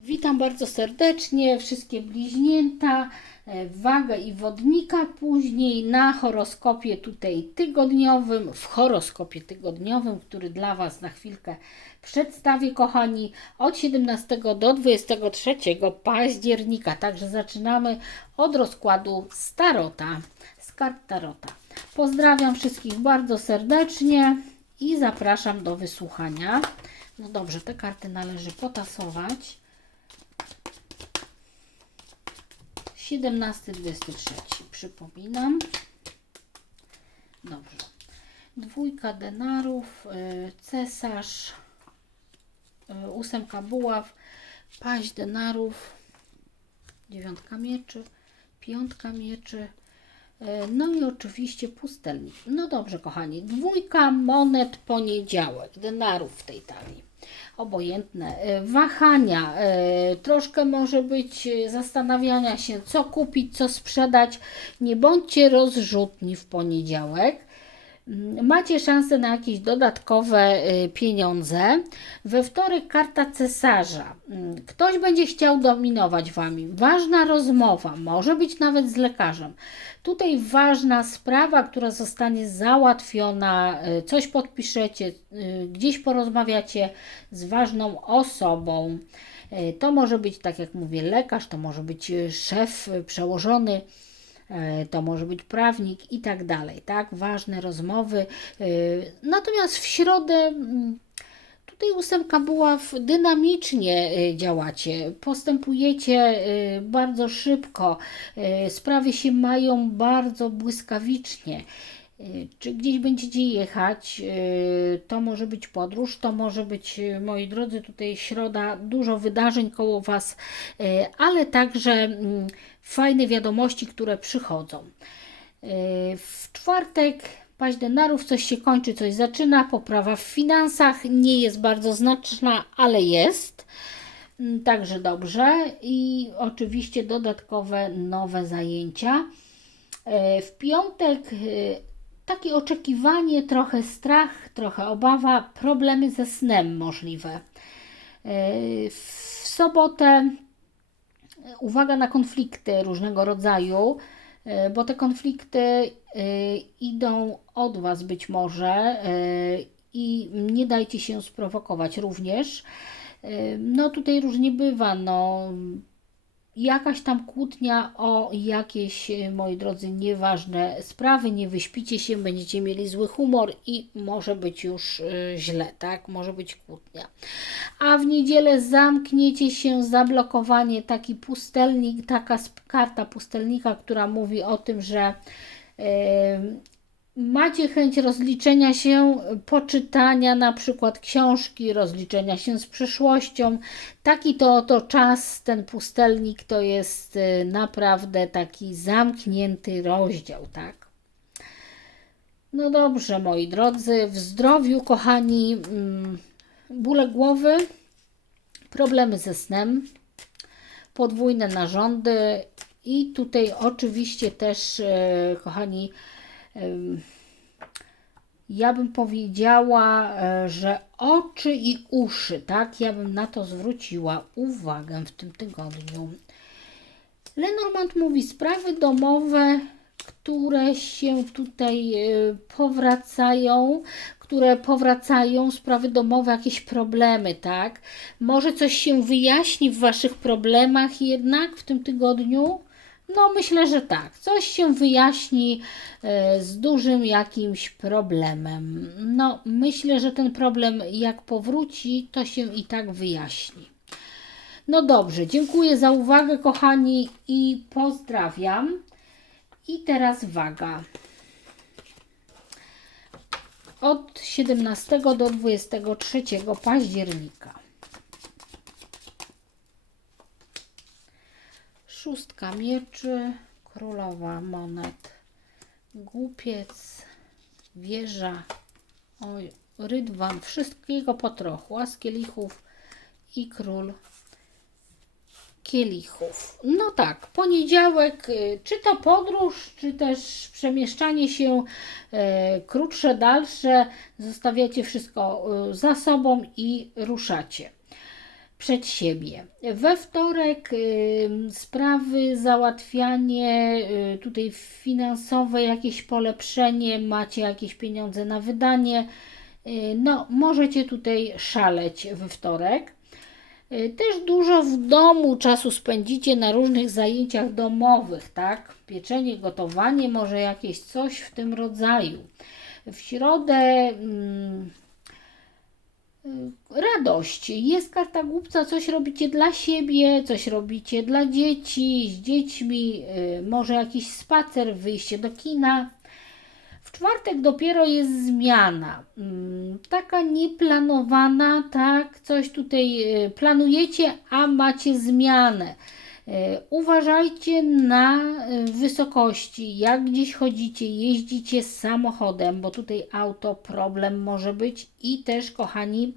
Witam bardzo serdecznie wszystkie bliźnięta, e, wagę i wodnika później na horoskopie tutaj tygodniowym, w horoskopie tygodniowym, który dla Was na chwilkę przedstawię, kochani, od 17 do 23 października. Także zaczynamy od rozkładu Starota, z kart Tarota. Pozdrawiam wszystkich bardzo serdecznie i zapraszam do wysłuchania. No dobrze, te karty należy potasować. 17-23, przypominam. Dobrze. Dwójka denarów, y, cesarz, y, ósemka buław, paź denarów, dziewiątka mieczy, piątka mieczy, no i oczywiście pustelnik. No dobrze, kochani, dwójka monet poniedziałek, denarów w tej talii obojętne. E, Wahania, e, troszkę może być e, zastanawiania się, co kupić, co sprzedać. Nie bądźcie rozrzutni w poniedziałek. Macie szansę na jakieś dodatkowe pieniądze. We wtorek karta cesarza. Mm, Ktoś będzie chciał dominować wami. Ważna rozmowa, może być nawet z lekarzem. Tutaj ważna sprawa, która zostanie załatwiona, y, coś podpiszecie, y, gdzieś porozmawiacie z ważną osobą. Y, To może być, tak jak mówię, lekarz, to może być y, szef, y, przełożony, y, to może być prawnik i tak dalej, tak? Ważne rozmowy. Y, Natomiast w środę mm, Tutaj ósemka była w, dynamicznie y, działacie, postępujecie bardzo szybko, sprawy się mają bardzo błyskawicznie. Y, Czy gdzieś będziecie jechać, y, to może być podróż, to może być, y, moi drodzy, tutaj środa, dużo wydarzeń koło Was, ale także mm, fajne wiadomości, które przychodzą. W czwartek paź denarów coś się kończy, coś zaczyna, poprawa w finansach nie jest bardzo znaczna, ale jest. Mm, Także dobrze i oczywiście dodatkowe nowe zajęcia. W piątek takie oczekiwanie, trochę strach, trochę obawa, problemy ze snem możliwe. E, W sobotę uwaga na konflikty różnego rodzaju, e, bo te konflikty e, idą od Was być może e, i nie dajcie się sprowokować również. E, No tutaj różnie bywa, no jakaś tam kłótnia o jakieś, e, moi drodzy, nieważne sprawy, nie wyśpicie się, będziecie mieli zły humor i może być już e, źle, tak? Może być kłótnia. A w niedzielę zamkniecie się, zablokowanie, taki pustelnik, taka karta pustelnika, która mówi o tym, że e, macie chęć rozliczenia się, poczytania na przykład książki, rozliczenia się z przeszłością. Taki to oto czas, ten pustelnik to jest e, naprawdę taki zamknięty rozdział, tak? No dobrze, moi drodzy, w zdrowiu, kochani, mm, bóle głowy, problemy ze snem, podwójne narządy i tutaj oczywiście też, e, kochani, ja bym powiedziała, e, że oczy i uszy, tak? Ja bym na to zwróciła uwagę w tym tygodniu. Lenormand mówi sprawy domowe, które się tutaj e, powracają, które powracają, sprawy domowe, jakieś problemy, tak? Może coś się wyjaśni w Waszych problemach jednak w tym tygodniu? No, myślę, że tak. Coś się wyjaśni e, z dużym jakimś problemem. No, myślę, że ten problem, jak powróci, to się i tak wyjaśni. No dobrze, dziękuję za uwagę, kochani, i pozdrawiam. I teraz waga. Od 17 do 23 października. Szóstka mieczy, królowa monet, głupiec, wieża, oj, rydwan, wszystkiego po trochu, as kielichów i król kielichów. No tak, poniedziałek, y, czy to podróż, czy też przemieszczanie się e, krótsze, dalsze, zostawiacie wszystko e, za sobą i ruszacie. Przed siebie. We wtorek y, sprawy, załatwianie y, tutaj finansowe, jakieś polepszenie, macie jakieś pieniądze na wydanie. Y, no, możecie tutaj szaleć we wtorek. Też dużo w domu czasu spędzicie na różnych zajęciach domowych, tak? Pieczenie, gotowanie, może jakieś coś w tym rodzaju. W środę mm, y, radość. Jest karta głupca, coś robicie dla siebie, coś robicie dla dzieci, z dziećmi, y, może jakiś spacer, wyjście do kina. W czwartek dopiero jest zmiana. Mm, Taka nieplanowana, tak? Coś tutaj y, planujecie, a macie zmianę. Y, Uważajcie na y, wysokości, jak gdzieś chodzicie, jeździcie samochodem, bo tutaj auto problem może być i też, kochani,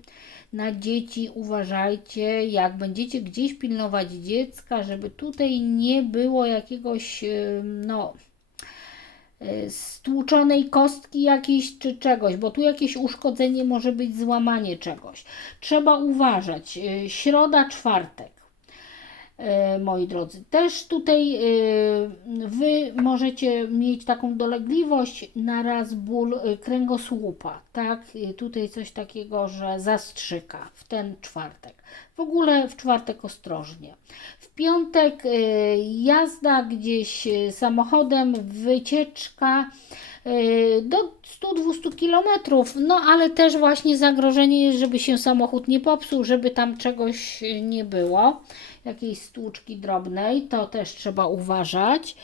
na dzieci uważajcie, jak będziecie gdzieś pilnować dziecka, żeby tutaj nie było jakiegoś, y, no, stłuczonej kostki jakiejś czy czegoś, bo tu jakieś uszkodzenie może być, złamanie czegoś. Trzeba uważać. Środa, czwartek. E, moi drodzy. Też tutaj e, Wy możecie mieć taką dolegliwość, naraz ból e, kręgosłupa, tak? Tutaj coś takiego, że zastrzyka w ten czwartek. W ogóle w czwartek ostrożnie. W piątek e, jazda gdzieś e, samochodem, wycieczka e, do 100-200 kilometrów, no ale też właśnie zagrożenie jest, żeby się samochód nie popsuł, żeby tam czegoś nie było jakiejś stłuczki drobnej, to też trzeba uważać.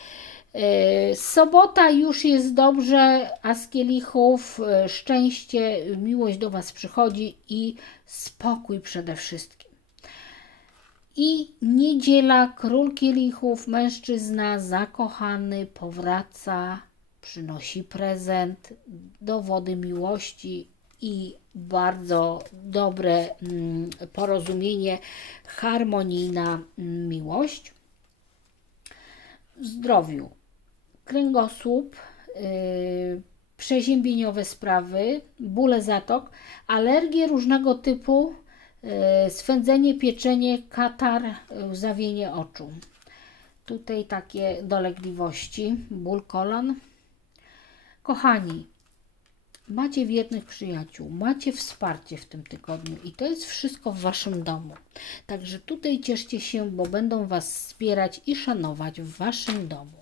Sobota już jest dobrze, a z kielichów szczęście, miłość do Was przychodzi i spokój przede wszystkim. I niedziela, król kielichów, mężczyzna zakochany powraca, przynosi prezent, dowody miłości i bardzo dobre mm, porozumienie, harmonijna mm, miłość. W zdrowiu kręgosłup, yy, przeziębieniowe sprawy, bóle zatok, alergie różnego typu, swędzenie, pieczenie, katar, yy, łzawienie oczu. Tutaj takie dolegliwości, ból kolan. Kochani, macie wiernych przyjaciół, macie wsparcie w tym tygodniu i to jest wszystko w Waszym domu. Także tutaj cieszcie się, bo będą Was wspierać i szanować w Waszym domu.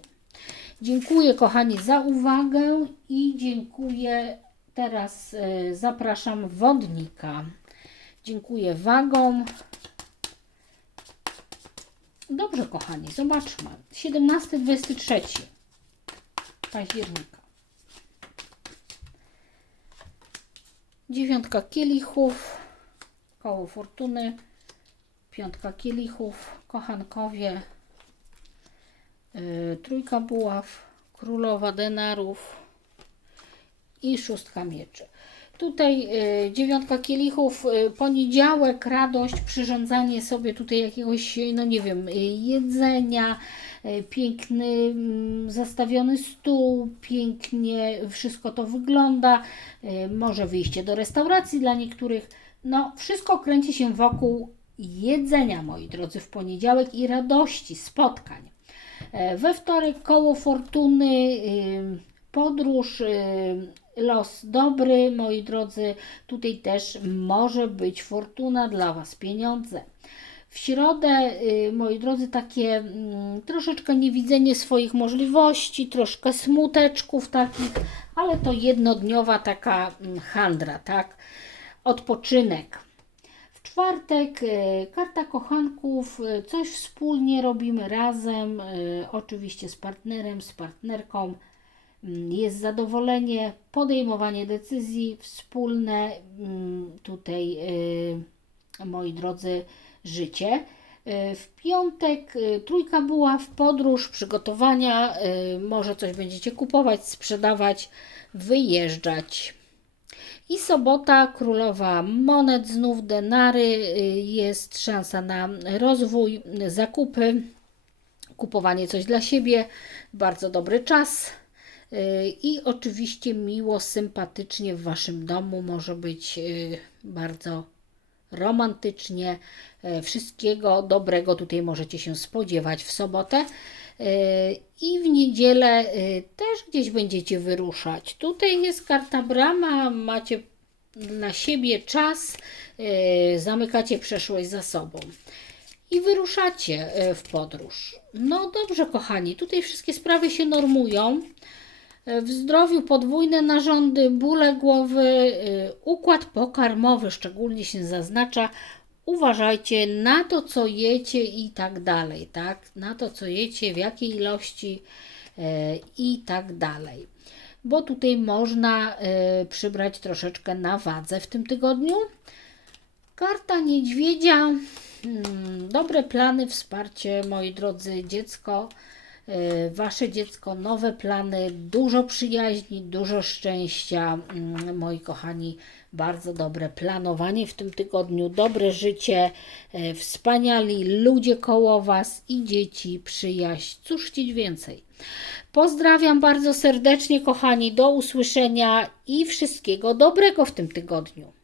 Dziękuję kochani za uwagę i dziękuję. Teraz e, zapraszam wodnika. Dziękuję wagom. Dobrze kochani, zobaczmy. 17-23 października. Dziewiątka kielichów, koło fortuny, piątka kielichów, kochankowie, yy, trójka buław, królowa denarów i szóstka mieczy. Tutaj y, dziewiątka kielichów, y, poniedziałek, radość, przyrządzanie sobie tutaj jakiegoś, no nie wiem, jedzenia, piękny zastawiony stół, pięknie wszystko to wygląda, może wyjście do restauracji dla niektórych. No, wszystko kręci się wokół jedzenia, moi drodzy, w poniedziałek i radości, spotkań. E, We wtorek koło fortuny, podróż, los dobry, moi drodzy. Tutaj też może być fortuna dla Was, pieniądze. W środę, y, moi drodzy, takie mm, troszeczkę niewidzenie swoich możliwości, troszkę smuteczków takich, ale to jednodniowa taka mm, handra, tak? Odpoczynek. W czwartek y, karta kochanków, y, coś wspólnie robimy razem, oczywiście z partnerem, z partnerką. Mm, Jest zadowolenie, podejmowanie decyzji wspólne, mm, tutaj y, moi drodzy, życie. Y, W piątek y, trójka była w podróż, przygotowania, może coś będziecie kupować, sprzedawać, wyjeżdżać. I sobota, królowa monet, znów denary, jest szansa na rozwój, zakupy, kupowanie coś dla siebie, bardzo dobry czas. Y, I oczywiście miło, sympatycznie w Waszym domu może być y, bardzo romantycznie. E, Wszystkiego dobrego tutaj możecie się spodziewać w sobotę. E, I w niedzielę e, też gdzieś będziecie wyruszać. Tutaj jest karta brama, macie na siebie czas, e, zamykacie przeszłość za sobą i wyruszacie e, w podróż. No dobrze, kochani, tutaj wszystkie sprawy się normują. E, W zdrowiu podwójne narządy, bóle głowy, e, układ pokarmowy szczególnie się zaznacza. Uważajcie na to, co jecie i tak dalej, tak? Na to, co jecie, w jakiej ilości e, i tak dalej. Bo tutaj można przybrać troszeczkę na wadze w tym tygodniu. Karta niedźwiedzia. Hmm, dobre plany, wsparcie, moi drodzy, dziecko. Y, Wasze dziecko, nowe plany, dużo przyjaźni, dużo szczęścia, mm, moi kochani, bardzo dobre planowanie w tym tygodniu, dobre życie, y, wspaniali ludzie koło Was i dzieci, przyjaźń, cóż chcieć więcej. Pozdrawiam bardzo serdecznie, kochani, do usłyszenia i wszystkiego dobrego w tym tygodniu.